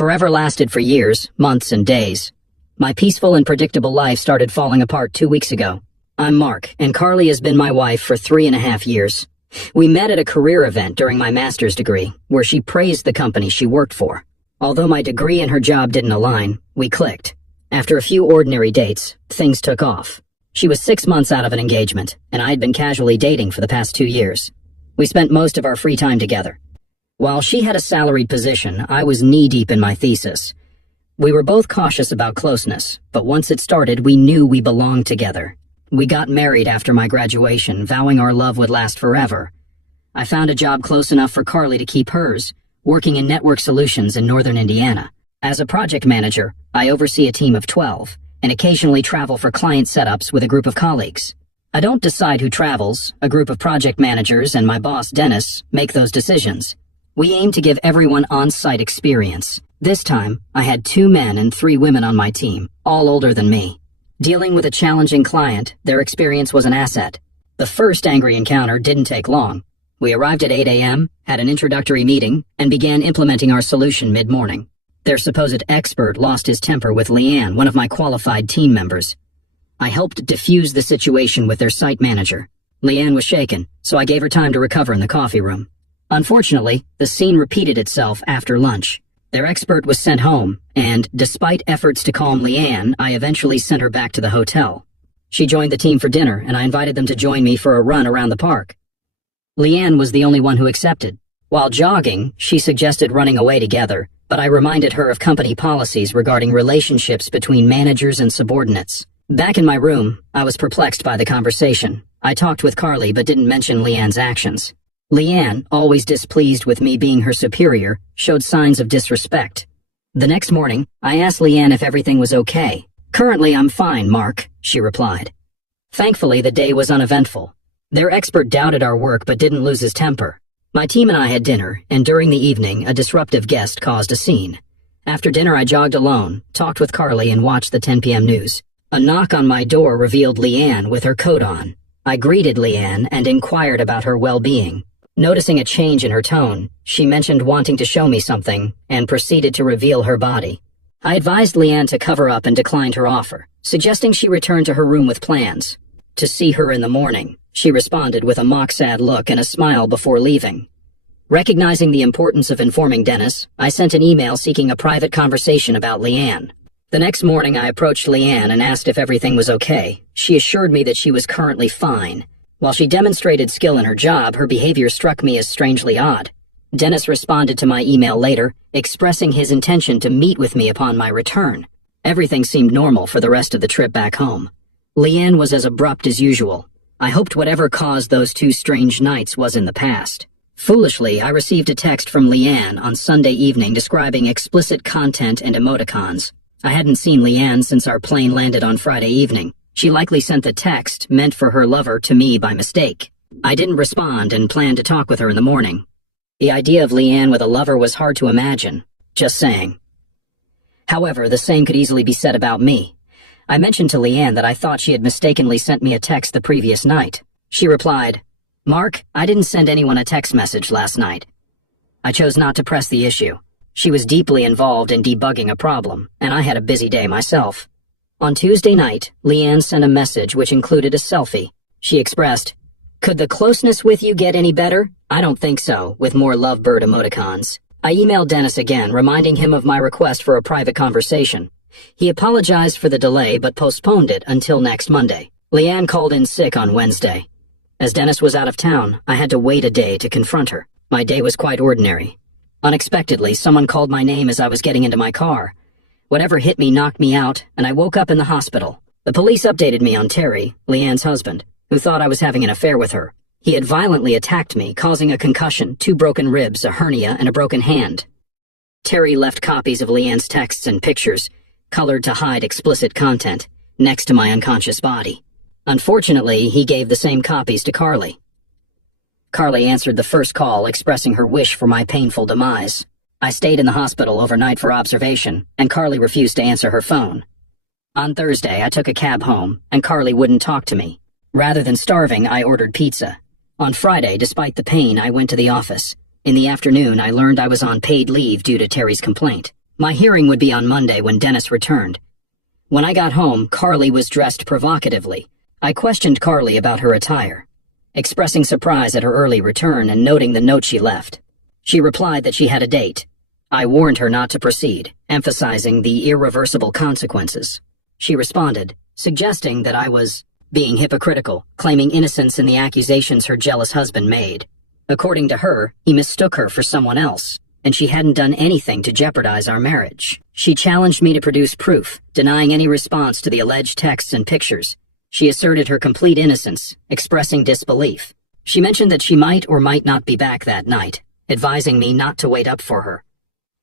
Forever lasted for years, months, and days. My peaceful and predictable life started falling apart 2 weeks ago. I'm Mark, and Carly has been my wife for 3.5 years. We met at a career event during my master's degree, where she praised the company she worked for. Although my degree and her job didn't align, we clicked. After a few ordinary dates, things took off. She was 6 months out of an engagement, and I had been casually dating for the past 2 years. We spent most of our free time together. While she had a salaried position, I was knee-deep in my thesis. We were both cautious about closeness, but once it started, we knew we belonged together. We got married after my graduation, vowing our love would last forever. I found a job close enough for Carly to keep hers, working in network solutions in northern Indiana. As a project manager, I oversee a team of 12, and occasionally travel for client setups with a group of colleagues. I don't decide who travels. A group of project managers and my boss, Dennis, make those decisions. We aim to give everyone on-site experience. This time, I had 2 men and 3 women on my team, all older than me. Dealing with a challenging client, their experience was an asset. The first angry encounter didn't take long. We arrived at 8 a.m., had an introductory meeting, and began implementing our solution mid-morning. Their supposed expert lost his temper with Leanne, one of my qualified team members. I helped diffuse the situation with their site manager. Leanne was shaken, so I gave her time to recover in the coffee room. Unfortunately, the scene repeated itself after lunch. Their expert was sent home, and despite efforts to calm Leanne, I eventually sent her back to the hotel. She joined the team for dinner, and I invited them to join me for a run around the park. Leanne was the only one who accepted. While jogging, she suggested running away together, but I reminded her of company policies regarding relationships between managers and subordinates. Back in my room, I was perplexed by the conversation. I talked with Carly but didn't mention Leanne's actions. Leanne, always displeased with me being her superior, showed signs of disrespect. The next morning, I asked Leanne if everything was okay. "Currently, I'm fine, Mark," she replied. Thankfully, the day was uneventful. Their expert doubted our work but didn't lose his temper. My team and I had dinner, and during the evening, a disruptive guest caused a scene. After dinner, I jogged alone, talked with Carly, and watched the 10 p.m. news. A knock on my door revealed Leanne with her coat on. I greeted Leanne and inquired about her well-being. Noticing a change in her tone, she mentioned wanting to show me something and proceeded to reveal her body. I advised Leanne to cover up and declined her offer, suggesting she return to her room with plans. To see her in the morning, she responded with a mock-sad look and a smile before leaving. Recognizing the importance of informing Dennis, I sent an email seeking a private conversation about Leanne. The next morning, I approached Leanne and asked if everything was okay. She assured me that she was currently fine. While she demonstrated skill in her job, her behavior struck me as strangely odd. Dennis responded to my email later, expressing his intention to meet with me upon my return. Everything seemed normal for the rest of the trip back home. Leanne was as abrupt as usual. I hoped whatever caused those 2 strange nights was in the past. Foolishly, I received a text from Leanne on Sunday evening describing explicit content and emoticons. I hadn't seen Leanne since our plane landed on Friday evening. She likely sent the text, meant for her lover, to me by mistake. I didn't respond and planned to talk with her in the morning. The idea of Leanne with a lover was hard to imagine. Just saying. However, the same could easily be said about me. I mentioned to Leanne that I thought she had mistakenly sent me a text the previous night. She replied, "Mark, I didn't send anyone a text message last night." I chose not to press the issue. She was deeply involved in debugging a problem, and I had a busy day myself. On Tuesday night, Leanne sent a message which included a selfie. She expressed, "Could the closeness with you get any better? I don't think so," with more lovebird emoticons. I emailed Dennis again, reminding him of my request for a private conversation. He apologized for the delay but postponed it until next Monday. Leanne called in sick on Wednesday. As Dennis was out of town, I had to wait a day to confront her. My day was quite ordinary. Unexpectedly, someone called my name as I was getting into my car. Whatever hit me knocked me out, and I woke up in the hospital. The police updated me on Terry, Leanne's husband, who thought I was having an affair with her. He had violently attacked me, causing a concussion, 2 broken ribs, a hernia, and a broken hand. Terry left copies of Leanne's texts and pictures, colored to hide explicit content, next to my unconscious body. Unfortunately, he gave the same copies to Carly. Carly answered the first call, expressing her wish for my painful demise. I stayed in the hospital overnight for observation, and Carly refused to answer her phone. On Thursday, I took a cab home, and Carly wouldn't talk to me. Rather than starving, I ordered pizza. On Friday, despite the pain, I went to the office. In the afternoon, I learned I was on paid leave due to Terry's complaint. My hearing would be on Monday when Dennis returned. When I got home, Carly was dressed provocatively. I questioned Carly about her attire, expressing surprise at her early return and noting the note she left. She replied that she had a date. I warned her not to proceed, emphasizing the irreversible consequences. She responded, suggesting that I was being hypocritical, claiming innocence in the accusations her jealous husband made. According to her, he mistook her for someone else, and she hadn't done anything to jeopardize our marriage. She challenged me to produce proof, denying any response to the alleged texts and pictures. She asserted her complete innocence, expressing disbelief. She mentioned that she might or might not be back that night, advising me not to wait up for her.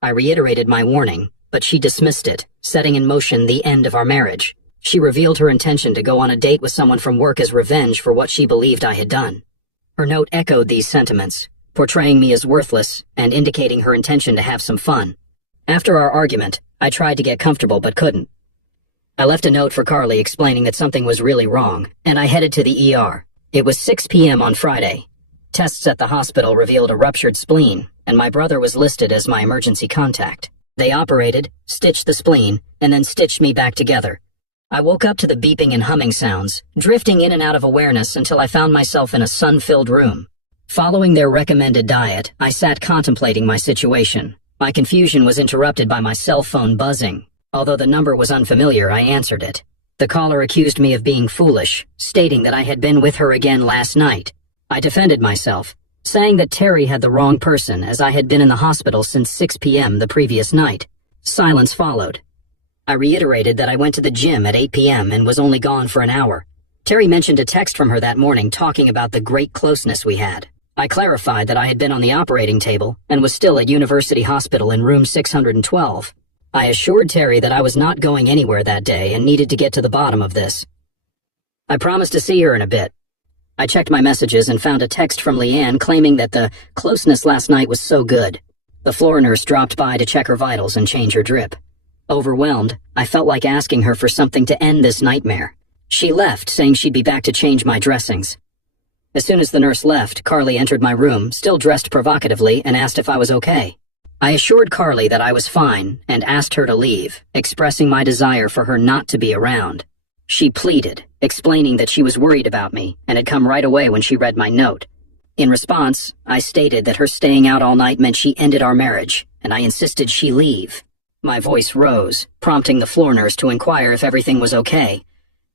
I reiterated my warning, but she dismissed it, setting in motion the end of our marriage. She revealed her intention to go on a date with someone from work as revenge for what she believed I had done. Her note echoed these sentiments, portraying me as worthless and indicating her intention to have some fun. After our argument, I tried to get comfortable but couldn't. I left a note for Carly explaining that something was really wrong, and I headed to the ER. It was 6 p.m. on Friday. Tests at the hospital revealed a ruptured spleen, and my brother was listed as my emergency contact. They operated, stitched the spleen, and then stitched me back together. I woke up to the beeping and humming sounds, drifting in and out of awareness until I found myself in a sun-filled room. Following their recommended diet, I sat contemplating my situation. My confusion was interrupted by my cell phone buzzing. Although the number was unfamiliar, I answered it. The caller accused me of being foolish, stating that I had been with her again last night. I defended myself, saying that Terry had the wrong person as I had been in the hospital since 6 p.m. the previous night. Silence followed. I reiterated that I went to the gym at 8 p.m. and was only gone for an hour. Terry mentioned a text from her that morning talking about the great closeness we had. I clarified that I had been on the operating table and was still at University Hospital in room 612. I assured Terry that I was not going anywhere that day and needed to get to the bottom of this. I promised to see her in a bit. I checked my messages and found a text from Leanne claiming that the closeness last night was so good. The floor nurse dropped by to check her vitals and change her drip. Overwhelmed, I felt like asking her for something to end this nightmare. She left, saying she'd be back to change my dressings. As soon as the nurse left, Carly entered my room, still dressed provocatively, and asked if I was okay. I assured Carly that I was fine and asked her to leave, expressing my desire for her not to be around. She pleaded, explaining that she was worried about me and had come right away when she read my note. In response, I stated that her staying out all night meant she ended our marriage, and I insisted she leave. My voice rose, prompting the floor nurse to inquire if everything was okay.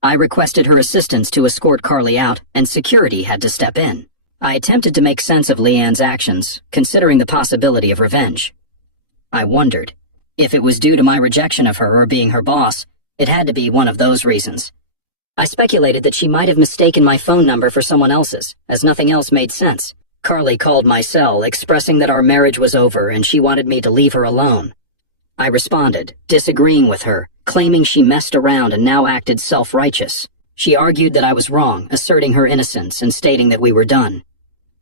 I requested her assistance to escort Carly out, and security had to step in. I attempted to make sense of Leanne's actions, considering the possibility of revenge. I wondered. If it was due to my rejection of her or being her boss, it had to be one of those reasons. I speculated that she might have mistaken my phone number for someone else's, as nothing else made sense. Carly called my cell, expressing that our marriage was over and she wanted me to leave her alone. I responded, disagreeing with her, claiming she messed around and now acted self-righteous. She argued that I was wrong, asserting her innocence and stating that we were done.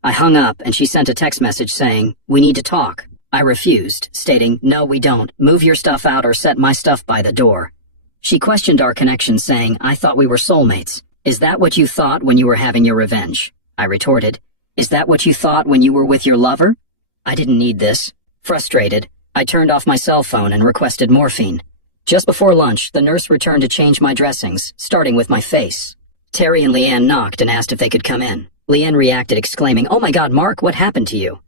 I hung up and she sent a text message saying, "We need to talk." I refused, stating, "No, we don't. Move your stuff out or set my stuff by the door." She questioned our connection, saying, "I thought we were soulmates. Is that what you thought when you were having your revenge?" I retorted, "Is that what you thought when you were with your lover?" I didn't need this. Frustrated, I turned off my cell phone and requested morphine. Just before lunch, the nurse returned to change my dressings, starting with my face. Terry and Leanne knocked and asked if they could come in. Leanne reacted, exclaiming, "Oh my God, Mark, what happened to you?"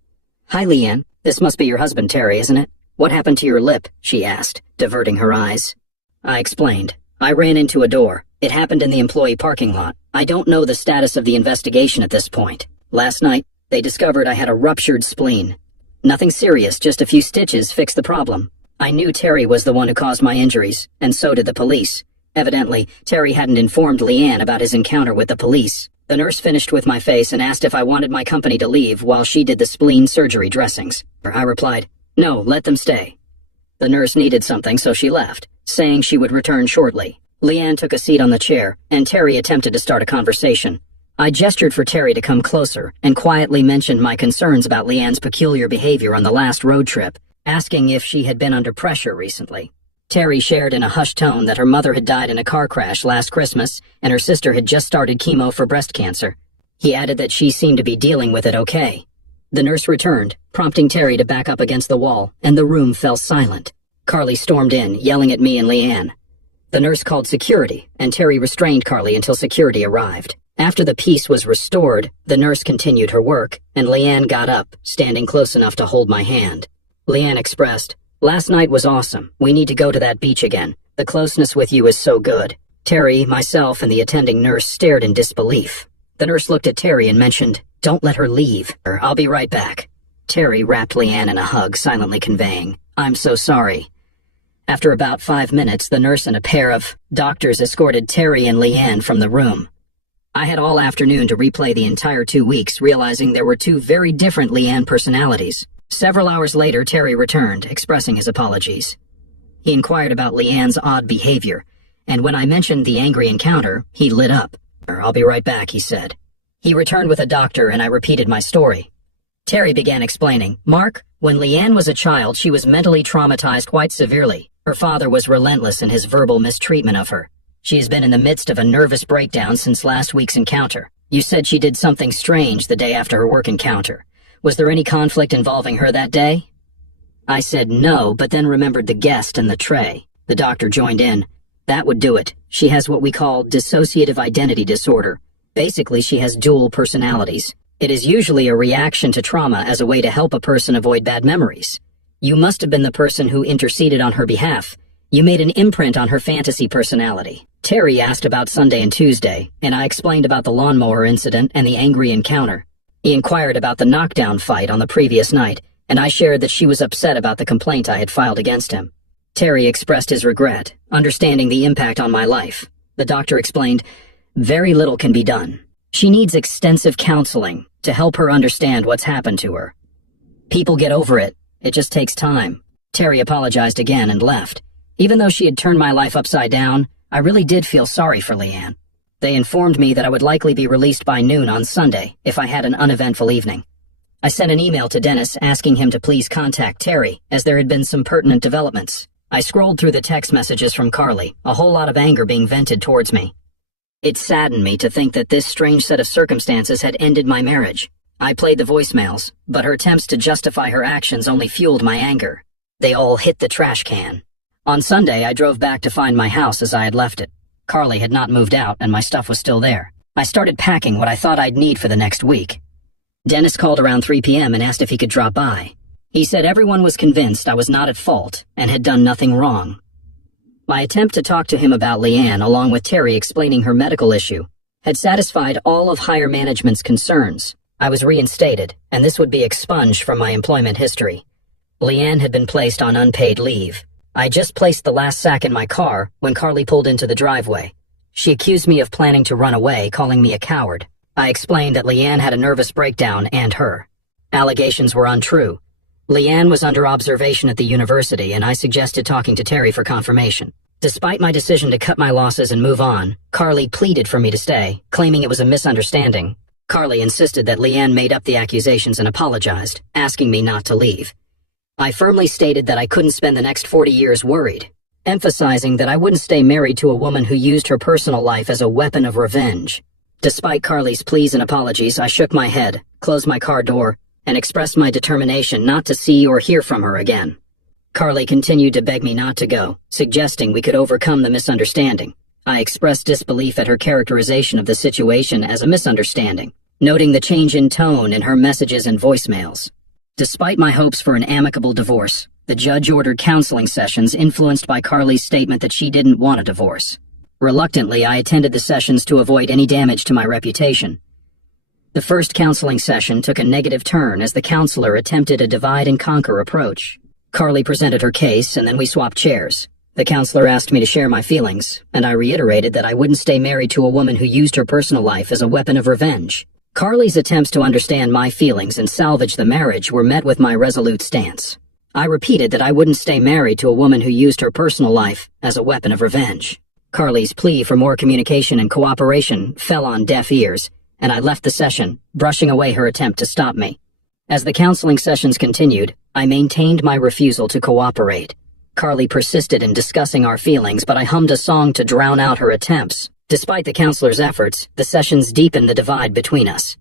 "Hi, Leanne. This must be your husband, Terry, isn't it? What happened to your lip?" she asked, diverting her eyes. I explained. "I ran into a door. It happened in the employee parking lot. I don't know the status of the investigation at this point. Last night, they discovered I had a ruptured spleen. Nothing serious, just a few stitches fixed the problem. I knew Terry was the one who caused my injuries, and so did the police. Evidently, Terry hadn't informed Leanne about his encounter with the police." The nurse finished with my face and asked if I wanted my company to leave while she did the spleen surgery dressings. I replied, "No, let them stay." The nurse needed something, so she left, saying she would return shortly. Leanne took a seat on the chair, and Terry attempted to start a conversation. I gestured for Terry to come closer and quietly mentioned my concerns about Leanne's peculiar behavior on the last road trip, asking if she had been under pressure recently. Terry shared in a hushed tone that her mother had died in a car crash last Christmas and her sister had just started chemo for breast cancer. He added that she seemed to be dealing with it okay. The nurse returned, prompting Terry to back up against the wall, and the room fell silent. Carly stormed in, yelling at me and Leanne. The nurse called security, and Terry restrained Carly until security arrived. After the peace was restored, the nurse continued her work, and Leanne got up, standing close enough to hold my hand. Leanne expressed, "Last night was awesome. We need to go to that beach again. The closeness with you is so good." Terry, myself, and the attending nurse stared in disbelief. The nurse looked at Terry and mentioned, "Don't let her leave. I'll be right back." Terry wrapped Leanne in a hug, silently conveying, "I'm so sorry." After about 5 minutes, the nurse and a pair of doctors escorted Terry and Leanne from the room. I had all afternoon to replay the entire 2 weeks, realizing there were two very different Leanne personalities. Several hours later, Terry returned, expressing his apologies. He inquired about Leanne's odd behavior, and when I mentioned the angry encounter, he lit up. "I'll be right back," he said. He returned with a doctor, and I repeated my story. Terry began explaining, "Mark, when Leanne was a child, she was mentally traumatized quite severely. Her father was relentless in his verbal mistreatment of her. She has been in the midst of a nervous breakdown since last week's encounter. You said she did something strange the day after her work encounter. Was there any conflict involving her that day?" I said no, but then remembered the guest and the tray. The doctor joined in. "That would do it. She has what we call dissociative identity disorder. Basically, she has dual personalities. It is usually a reaction to trauma as a way to help a person avoid bad memories. You must have been the person who interceded on her behalf. You made an imprint on her fantasy personality." Terry asked about Sunday and Tuesday, and I explained about the lawnmower incident and the angry encounter. He inquired about the knockdown fight on the previous night, and I shared that she was upset about the complaint I had filed against him. Terry expressed his regret, understanding the impact on my life. The doctor explained, "Very little can be done. She needs extensive counseling to help her understand what's happened to her. People get over it. It just takes time." Terry apologized again and left. Even though she had turned my life upside down, I really did feel sorry for Leanne. They informed me that I would likely be released by noon on Sunday if I had an uneventful evening. I sent an email to Dennis asking him to please contact Terry, as there had been some pertinent developments. I scrolled through the text messages from Carly, a whole lot of anger being vented towards me. It saddened me to think that this strange set of circumstances had ended my marriage. I played the voicemails, but her attempts to justify her actions only fueled my anger. They all hit the trash can. On Sunday, I drove back to find my house as I had left it. Carly had not moved out, and my stuff was still there. I started packing what I thought I'd need for the next week. Dennis called around 3 p.m. and asked if he could drop by. He said everyone was convinced I was not at fault and had done nothing wrong. My attempt to talk to him about Leanne, along with Terry explaining her medical issue, had satisfied all of higher management's concerns. I was reinstated, and this would be expunged from my employment history. Leanne had been placed on unpaid leave. I just placed the last sack in my car when Carly pulled into the driveway. She accused me of planning to run away, calling me a coward. I explained that Leanne had a nervous breakdown and her. Allegations were untrue. Leanne was under observation at the university, and I suggested talking to Terry for confirmation. Despite my decision to cut my losses and move on, Carly pleaded for me to stay, claiming it was a misunderstanding. Carly insisted that Leanne made up the accusations and apologized, asking me not to leave. I firmly stated that I couldn't spend the next 40 years worried, emphasizing that I wouldn't stay married to a woman who used her personal life as a weapon of revenge. Despite Carly's pleas and apologies, I shook my head, closed my car door, and expressed my determination not to see or hear from her again. Carly continued to beg me not to go, suggesting we could overcome the misunderstanding. I expressed disbelief at her characterization of the situation as a misunderstanding, noting the change in tone in her messages and voicemails. Despite my hopes for an amicable divorce, the judge ordered counseling sessions influenced by Carly's statement that she didn't want a divorce. Reluctantly, I attended the sessions to avoid any damage to my reputation. The first counseling session took a negative turn as the counselor attempted a divide-and-conquer approach. Carly presented her case, and then we swapped chairs. The counselor asked me to share my feelings, and I reiterated that I wouldn't stay married to a woman who used her personal life as a weapon of revenge. Carly's attempts to understand my feelings and salvage the marriage were met with my resolute stance. I repeated that I wouldn't stay married to a woman who used her personal life as a weapon of revenge. Carly's plea for more communication and cooperation fell on deaf ears, and I left the session, brushing away her attempt to stop me. As the counseling sessions continued, I maintained my refusal to cooperate. Carly persisted in discussing our feelings, but I hummed a song to drown out her attempts. Despite the counselor's efforts, the sessions deepened the divide between us.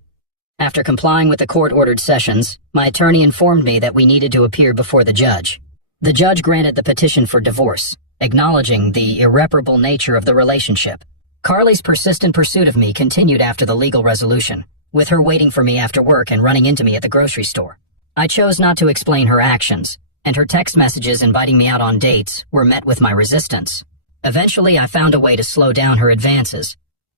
After complying with the court-ordered sessions, my attorney informed me that we needed to appear before the judge. The judge granted the petition for divorce, acknowledging the irreparable nature of the relationship. Carly's persistent pursuit of me continued after the legal resolution, with her waiting for me after work and running into me at the grocery store. I chose not to explain her actions, and her text messages inviting me out on dates were met with my resistance. Eventually, I found a way to slow down her advances.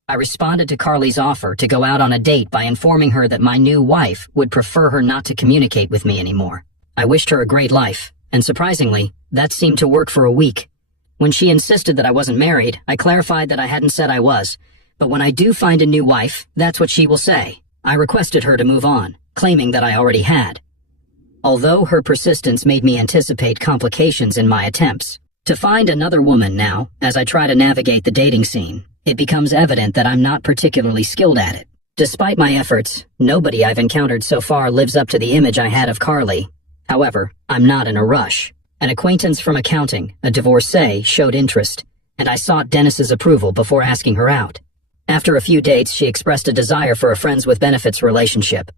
I responded to Carly's offer to go out on a date by informing her that my new wife would prefer her not to communicate with me anymore. I wished her a great life, and surprisingly, that seemed to work for a week. When she insisted that I wasn't married, I clarified that I hadn't said I was, but when I do find a new wife, that's what she will say. I requested her to move on, claiming that I already had. Although her persistence made me anticipate complications in my attempts to find another woman now, as I try to navigate the dating scene, it becomes evident that I'm not particularly skilled at it. Despite my efforts, nobody I've encountered so far lives up to the image I had of Carly. However, I'm not in a rush. An acquaintance from accounting, a divorcee, showed interest, and I sought Dennis's approval before asking her out. After a few dates, she expressed a desire for a friends with benefits relationship.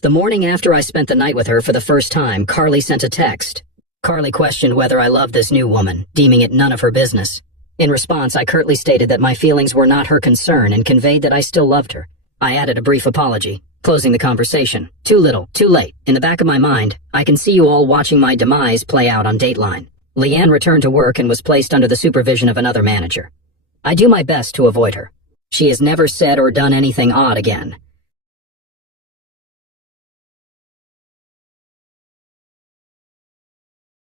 The morning after I spent the night with her for the first time, Carly sent a text. Carly questioned whether I loved this new woman, deeming it none of her business. In response, I curtly stated that my feelings were not her concern and conveyed that I still loved her. I added a brief apology, closing the conversation. Too little, too late. In the back of my mind, I can see you all watching my demise play out on Dateline. Leanne returned to work and was placed under the supervision of another manager. I do my best to avoid her. She has never said or done anything odd again,